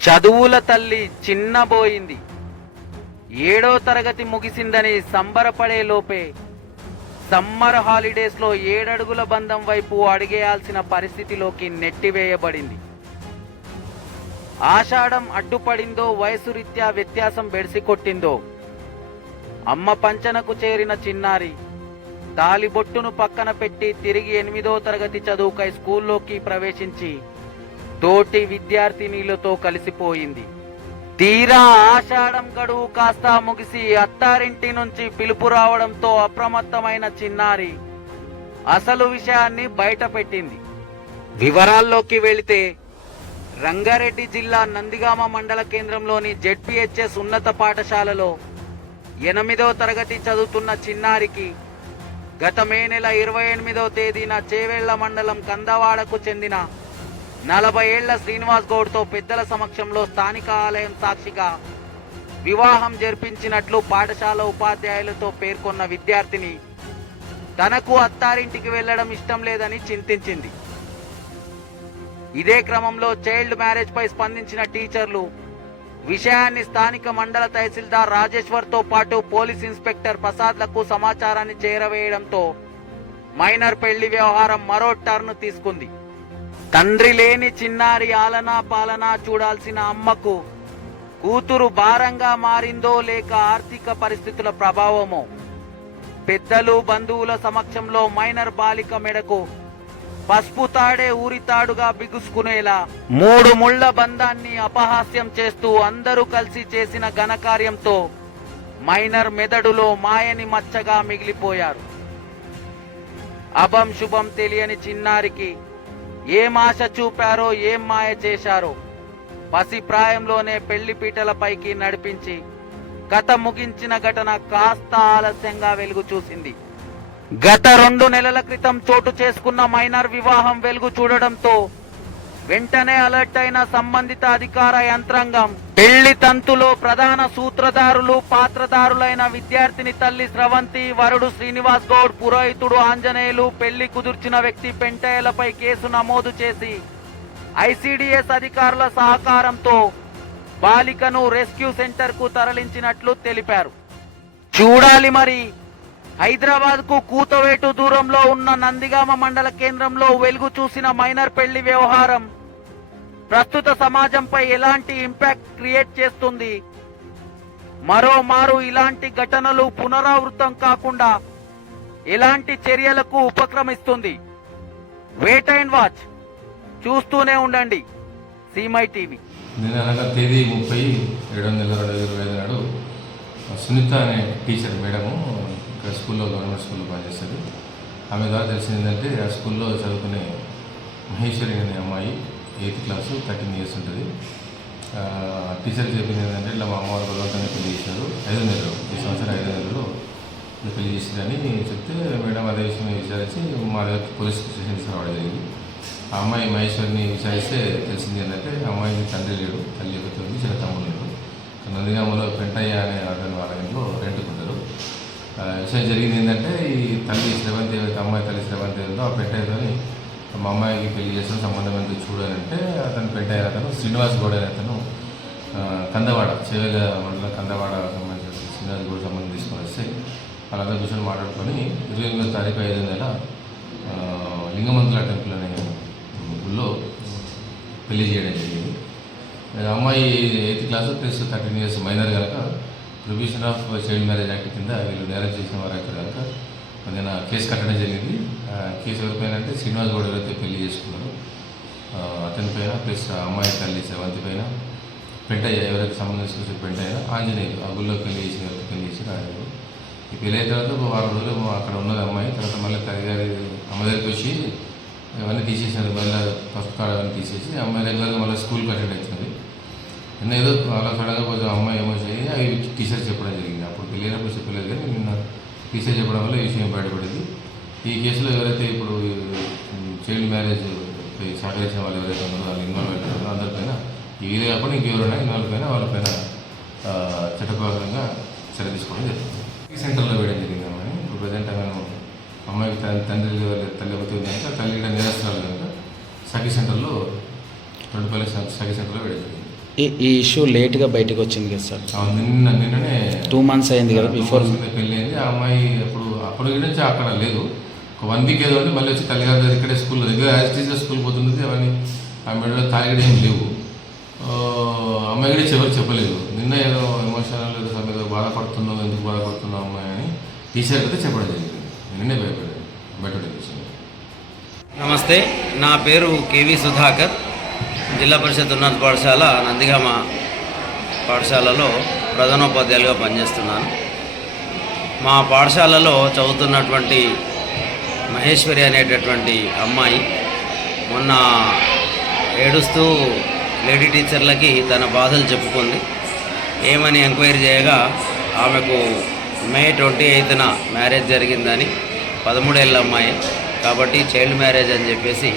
చదువుల తల్లి చిన్నబోయింది. ఏడో తరగతి ముగిసిందని సంబరపడే లోపే సమ్మర్ హాలిడేస్లో ఏడడుగుల బంధం వైపు అడిగేయాల్సిన పరిస్థితిలోకి నెట్టివేయబడింది. ఆషాఢం అడ్డుపడిందో వయసు రీత్యా వ్యత్యాసం బెడిసి కొట్టిందో అమ్మ పంచనకు చేరిన చిన్నారి తాలిబొట్టును పక్కన పెట్టి తిరిగి ఎనిమిదో తరగతి చదువుకై స్కూల్లోకి ప్రవేశించి తోటి విద్యార్థినిలతో కలిసిపోయింది. తీరా ఆషాఢం గడువు కాస్త ముగిసి అత్తారింటి నుంచి పిలుపు రావడంతో అప్రమత్తమైన చిన్నారి అసలు విషయాన్ని బయటపెట్టింది. వివరాల్లోకి వెళితే రంగారెడ్డి జిల్లా నందిగామ మండల కేంద్రంలోని జెడ్పిహెచ్ఎస్ ఉన్నత పాఠశాలలో ఎనిమిదో తరగతి చదువుతున్న చిన్నారికి గత మే నెల ఇరవై ఎనిమిదో తేదీన చేవేళ్ళ మండలం కందవాడకు చెందిన నలభై ఏళ్ళ శ్రీనివాస్ గౌడ్తో పెద్దల సమక్షంలో స్థానిక ఆలయం సాక్షిగా వివాహం జరిపించినట్లు పాఠశాల ఉపాధ్యాయులతో పేర్కొన్న విద్యార్థిని తనకు అత్తారింటికి వెళ్ళడం ఇష్టం లేదని చింతించింది. ఇదే క్రమంలో చైల్డ్ మ్యారేజ్ పై స్పందించిన టీచర్లు విషయాన్ని స్థానిక మండల తహసీల్దార్ రాజేశ్వర్తో పాటు పోలీస్ ఇన్స్పెక్టర్ ప్రసాద్లకు సమాచారాన్ని చేరవేయడంతో మైనర్ పెళ్ళి వ్యవహారం మరో టర్న్ తీసుకుంది. తండ్రి లేని చిన్నారి ఆలనా పాలనా చూడాల్సిన అమ్మకు కూతురు భారంగా మారిందో లేక ఆర్థిక పరిస్థితుల ప్రభావమో పెద్దలు బంధువుల సమక్షంలో మైనర్ బాలిక మెడకు పసుపు తాడే ఊరితాడుగా బిగుసుకునేలా మూడు ముళ్ళ బంధాన్ని అపహాస్యం చేస్తూ అందరూ కలిసి చేసిన ఘనకార్యంతో మైనర్ మెదడులో మాయని మచ్చగా మిగిలిపోయారు. అభం శుభం తెలియని చిన్నారికి ఏం ఆశ చూపారో ఏం మాయ చేశారో. పసి ప్రాయంలోనే పెళ్ళి పీటలపైకి నడిపించి కథ ముగించిన ఘటన కాస్త ఆలస్యంగా వెలుగు చూసింది. గత రెండు నెలల క్రితం చోటు చేసుకున్న మైనర్ వివాహం వెలుగు చూడడంతో వెంటనే అలర్ట్ అయిన సంబంధిత అధికార యంత్రాంగం. పెళ్ళి తంతులో ప్రధాన సూత్రధారులు పాత్రధారులైన విద్యార్థిని తల్లి స్రవంతి వరుడు శ్రీనివాస్ గౌడ్ పురోహితుడు ఆంజనేయులు పెళ్ళి కుదుర్చిన వ్యక్తి పెంటయ్యలపై కేసు నమోదు చేసి ఐసిడిఎస్ అధికారుల సహకారంతో బాలికను రెస్క్యూ సెంటర్కు తరలించినట్లు తెలిపారు. చూడాలి మరి. హైదరాబాద్కు కూతవేటు దూరంలో ఉన్న నందిగామ మండల కేంద్రంలో వెలుగు చూసిన మైనర్ పెళ్ళి వ్యవహారం ప్రస్తుత సమాజంపై ఎలాంటి ఇంపాక్ట్ క్రియేట్ చేస్తుంది? మరోమారు ఇలాంటి ఘటనలు పునరావృతం కాకుండా ఎలాంటి చర్యలకు ఉపక్రమిస్తుంది? వెయిట్ అండ్ వాచ్ చూస్తూనే ఉండండి. సీమై టీవీ నేను అనగా తేదీ ముప్పై ఏడో నెల రెండు వేల ఇరవై ఐదు నాడు సునీత అనే టీచర్ మేడము ఇక్కడ స్కూల్లో గవర్నమెంట్ స్కూల్లో పనిచేస్తుంది. ఆమె ద్వారా తెలిసింది ఏంటంటే ఆ స్కూల్లో చదువుకునే మహేశ్వరి అనే అమ్మాయి ఎయిత్ క్లాసు థర్టీన్ ఇయర్స్ ఉంటుంది. టీచర్ చెప్పింది ఏంటంటే ఇలా మా అమ్మవారు బలవంతంగా పెళ్ళి చేశారు. ఐదో నెలలో ఈ సంవత్సరం ఐదో నెలలో ఇలా పెళ్ళి చేసిందని చెప్తే మేడం అదే విషయం విచారించి మా దగ్గర పోలీస్ స్టేషన్ రావడం జరిగింది. ఆ అమ్మాయి మహేశ్వరిని విచారిస్తే తెలిసింది ఏంటంటే ఆ తండ్రి లేడు. తల్లి ఒకటి ఉంది చిన్న తమ్ముడు లేడు. నందిగామలో పెంటయ్య అనే అతని వాళ్ళ ఇంట్లో రెంట్కుంటారు విషయం జరిగింది ఏంటంటే ఈ తల్లి శ్రవంతి ఏదైతే అమ్మాయి తల్లి శ్రవంతి ఏదో ఆ పెంటయ్యతోని మా అమ్మాయికి పెళ్ళి చేసిన సంబంధం ఎందుకు చూడాలంటే అతను పెంటయ్య అతను శ్రీనివాస్ గౌడ్ అనే అతను కందవాడ చేవేల మండలం కందవాడ సంబంధించిన శ్రీనివాస్ గౌడ్ సంబంధం తీసుకొని వస్తే వాళ్ళందరూ కూర్చొని మాట్లాడుకొని ఇరవై ఎనిమిదో తారీఖు ఐదు నెల లింగమంతుల టెంపుల్ అనే ఊళ్ళో పెళ్ళి చేయడం జరిగింది. అమ్మాయి eighth class plus thirteen years minor కనుక provision of child marriage act కింద వీళ్ళు నేరం చేసిన వారు అయితే కనుక నేను కేసు కట్టడం జరిగింది. కేసు ఎవరిపైన అంటే శ్రీనివాస్ గౌడ్ ఎవరైతే పెళ్ళి చేసుకున్నారో. అతని పైన ప్లస్ అమ్మాయి తల్లి సెవెంత్ పైన పెంటయ్య ఎవరికి సంబంధించిన పెంటయ్య ఆంజనేయులు ఆ గుళ్ళో పెళ్ళి చేసిన ఎవరికి పెళ్ళి చేసిన ఆయన ఈ పెళ్ళి అయిన తర్వాత ఒక వారం రోజులు అక్కడ ఉన్నది అమ్మాయి తర్వాత మళ్ళీ తల్లిగారి అమ్మ దగ్గరికి వచ్చి ఇవన్నీ తీసేసారు మళ్ళీ ఫస్ట్ కార్డ్ అవన్నీ తీసేసి అమ్మాయి రెగ్యులర్గా మళ్ళీ స్కూల్కి అటెండ్ అవుతుంది నిన్న ఏదో అలా సడన్గా కొంచెం అమ్మాయి ఏమో చేయి అవి టీచర్ చెప్పడం జరిగింది. అప్పుడు పెళ్ళినప్పుడు చెప్పలేదు కానీ నిన్న టీచర్ చెప్పడం వల్ల ఈ విషయం బయటపడింది. ఈ కేసులో ఎవరైతే ఇప్పుడు చైల్డ్ మ్యారేజ్ సహకరించిన వాళ్ళు ఎవరైతే ఉన్నారో వాళ్ళు ఇన్వాల్వ్ అవుతారో అందరిపైన ఇదే కాకుండా ఇంకెవరైనా ఇన్వాల్వ్ అయినా వాళ్ళపైన ఆ, చట్టప్రకారంగా చర్య తీసుకోవడం జరుగుతుంది. ఈ సెంటర్లో వేయడం జరిగింది అమ్మాయి ఇప్పుడు ప్రజెంట్ మనం అమ్మాయికి తండ్రి తల్లి అవుతుంది కనుక తల్లి కూడా నేరస్తురాలు కనుక సఖీ సెంటర్లో రెండుపల్లి సఖీ సెంటర్లో వేయడం జరిగింది. ఈ ఈ ఇష్యూ లేట్గా బయటకు వచ్చింది కదా సార్. నిన్న నిన్ననే టూ మంత్స్ అయింది కదా బిఫోర్ పెళ్ళి అయింది. ఆ అమ్మాయి అప్పుడు అప్పుడు నుంచి అక్కడ లేదు. ఒక వన్ వీక్ ఏదో మళ్ళీ వచ్చి తల్లిగారి దగ్గర ఇక్కడే స్కూల్ దగ్గర యాజ్ టీచర్ స్కూల్ పోతున్నది అవన్నీ ఆ మెడలో తాగిడ ఏం లేవు. ఆ, అమ్మాయి కూడా ఎవరు చెప్పలేదు. నిన్న ఏదో ఎమోషనల్ ఏదో సమ్ ఏదో బాధపడుతున్నావు ఎందుకు బాధపడుతున్నావు అమ్మాయి అని టీచర్ అయితే చెప్పడం జరిగింది. నిన్నే భయపడాడు బయట నమస్తే నా పేరు కేవి సుధాకర్. జిల్లా పరిషత్ ఉన్నత పాఠశాల నందిగామ పాఠశాలలో ప్రధానోపాధ్యాయులుగా పనిచేస్తున్నాను. మా పాఠశాలలో చదువుతున్నటువంటి మహేశ్వరి అనేటటువంటి అమ్మాయి మొన్న ఏడుస్తూ లేడీ టీచర్లకి తన బాధలు చెప్పుకుంది. ఏమని ఎంక్వైరీ చేయగా ఆమెకు మే ట్వంటీ ఎయిత్న మ్యారేజ్ జరిగిందని పదమూడేళ్ళ అమ్మాయి. కాబట్టి చైల్డ్ మ్యారేజ్ అని చెప్పేసి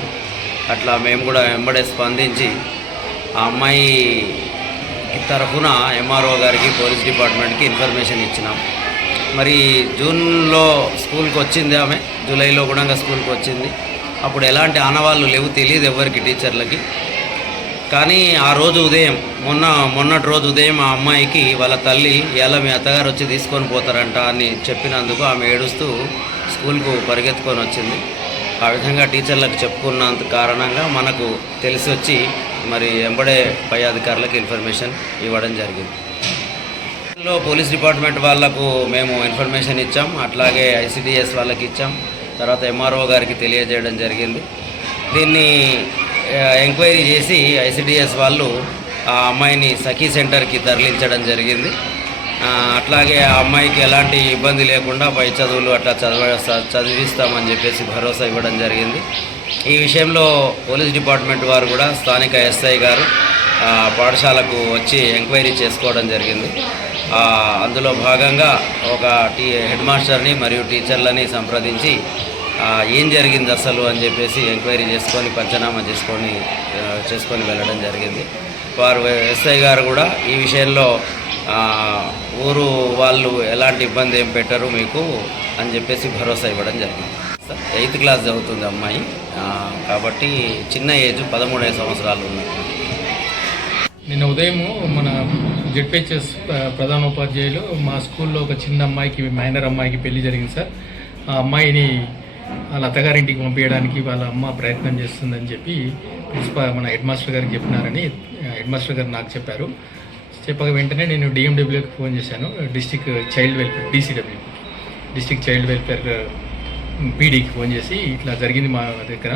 అట్లా మేము కూడా వెంబడే స్పందించి ఆ అమ్మాయి తరఫున ఎంఆర్ఓ గారికి పోలీస్ డిపార్ట్మెంట్కి ఇన్ఫర్మేషన్ ఇచ్చినాం. మరి జూన్లో స్కూల్కి వచ్చింది ఆమె. జూలైలో కూడా స్కూల్కి వచ్చింది. అప్పుడు ఎలాంటి ఆనవాళ్ళు లేవు తెలియదు ఎవరికి టీచర్లకి. కానీ ఆ రోజు ఉదయం మొన్న మొన్నటి రోజు ఉదయం ఆ అమ్మాయికి వాళ్ళ తల్లి ఎలా మీ అత్తగారు వచ్చి తీసుకొని పోతారంట అని చెప్పినందుకు ఆమె ఏడుస్తూ స్కూల్కు పరిగెత్తుకొని వచ్చింది. ఆ విధంగా టీచర్లకు చెప్పుకున్నంత కారణంగా మనకు తెలిసి వచ్చి మరి ఎంబడే పై అధికారులకు ఇన్ఫర్మేషన్ ఇవ్వడం జరిగింది. లో పోలీస్ డిపార్ట్మెంట్ వాళ్ళకు మేము ఇన్ఫర్మేషన్ ఇచ్చాం. అట్లాగే ఐసిడిఎస్ వాళ్ళకి ఇచ్చాం. తర్వాత ఎంఆర్ఓ గారికి తెలియజేయడం జరిగింది. దీన్ని ఎంక్వైరీ చేసి ఐసిడిఎస్ వాళ్ళు ఆ అమ్మాయిని సఖీ సెంటర్కి తరలించడం జరిగింది. అట్లాగే ఆ అమ్మాయికి ఎలాంటి ఇబ్బంది లేకుండా పై చదువులు అట్లా చదివ చదివిస్తామని చెప్పేసి భరోసా ఇవ్వడం జరిగింది. ఈ విషయంలో పోలీస్ డిపార్ట్మెంట్ వారు కూడా స్థానిక ఎస్ఐ గారు పాఠశాలకు వచ్చి ఎంక్వైరీ చేసుకోవడం జరిగింది. అందులో భాగంగా ఒక టీ హెడ్ మాస్టర్ని మరియు టీచర్లని సంప్రదించి ఏం జరిగింది అసలు అని చెప్పేసి ఎంక్వైరీ చేసుకొని పంచనామా చేసుకొని చేసుకొని వెళ్ళడం జరిగింది. వారు ఎస్ఐ గారు కూడా ఈ విషయంలో ఊరు వాళ్ళు ఎలాంటి ఇబ్బంది ఏం పెట్టరు మీకు అని చెప్పేసి భరోసా ఇవ్వడం జరిగింది. ఎయిత్ క్లాస్ చదువుతుంది అమ్మాయి. కాబట్టి చిన్న ఏజ్ పదమూడైదు సంవత్సరాలు ఉన్నాయి నిన్న ఉదయం మన జెడ్పిహెచ్ఎస్ ప్రధానోపాధ్యాయులు మా స్కూల్లో ఒక చిన్న అమ్మాయికి మైనర్ అమ్మాయికి పెళ్ళి జరిగింది సార్. ఆ అమ్మాయిని వాళ్ళ అత్తగారింటికి పంపించడానికి వాళ్ళ అమ్మ ప్రయత్నం చేస్తుందని చెప్పి ప్రిన్సిపల్ మన హెడ్ మాస్టర్ గారికి చెప్పినారని హెడ్ మాస్టర్ గారు నాకు చెప్పారు. చెప్పక వెంటనే నేను డిఎండబ్ల్యూకి ఫోన్ చేశాను. District child welfare DCW district child welfare పీడీకి phone చేసి ఇట్లా జరిగింది మా దగ్గర.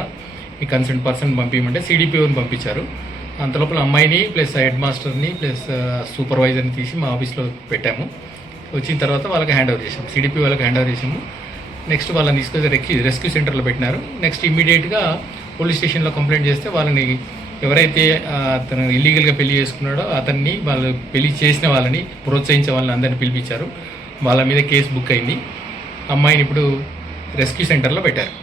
మీ కన్సర్న్ పర్సన్ పంపించమంటే సిడిపిఓని పంపించారు. అంత లోపల అమ్మాయిని ప్లస్ హెడ్ మాస్టర్ని ప్లస్ సూపర్వైజర్ని తీసి మా ఆఫీస్లో పెట్టాము. వచ్చిన తర్వాత వాళ్ళకి హ్యాండ్ ఓవర్ చేసాము సిడిపి వాళ్ళకి హ్యాండ్ ఓవర్ చేసాము నెక్స్ట్ వాళ్ళని తీసుకొచ్చి రెక్యూ రెస్క్యూ సెంటర్లో పెట్టినారు. నెక్స్ట్ ఇమీడియట్గా పోలీస్ స్టేషన్లో కంప్లైంట్ చేస్తే వాళ్ళని ఎవరైతే అతను ఇల్లీగల్గా పెళ్ళి చేసుకున్నాడో అతన్ని వాళ్ళు పెళ్ళి చేసిన వాళ్ళని ప్రోత్సహించే వాళ్ళని అందరిని పిలిపించారు. వాళ్ళ మీద కేసు బుక్ అయింది. అమ్మాయిని ఇప్పుడు రెస్క్యూ సెంటర్లో పెట్టారు.